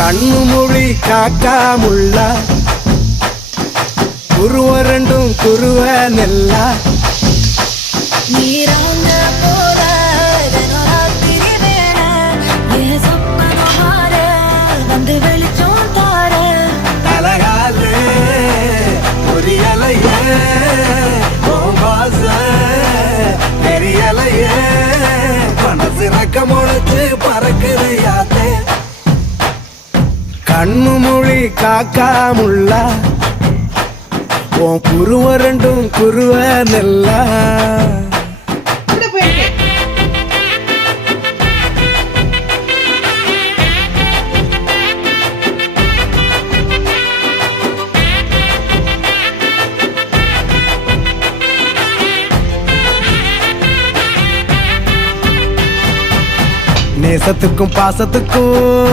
கண்ணு மொழி காக்காமுள்ள குருவ ரெண்டும் குருவ நெல்லா நீராங்க போல ராத்திரி வேண என் சொப்பனமாற வந்து வெளிச்சம் தார தலகாலே புரியலையே பாச தெரியலையே மனசு ரக்க முளைச்சு பறக்குறியாத்தே கண்ணு மொழி காக்காமுள்ள உன் குருவ ரெண்டும் குருவ நெல்லா நேசத்துக்கும் பாசத்துக்கும்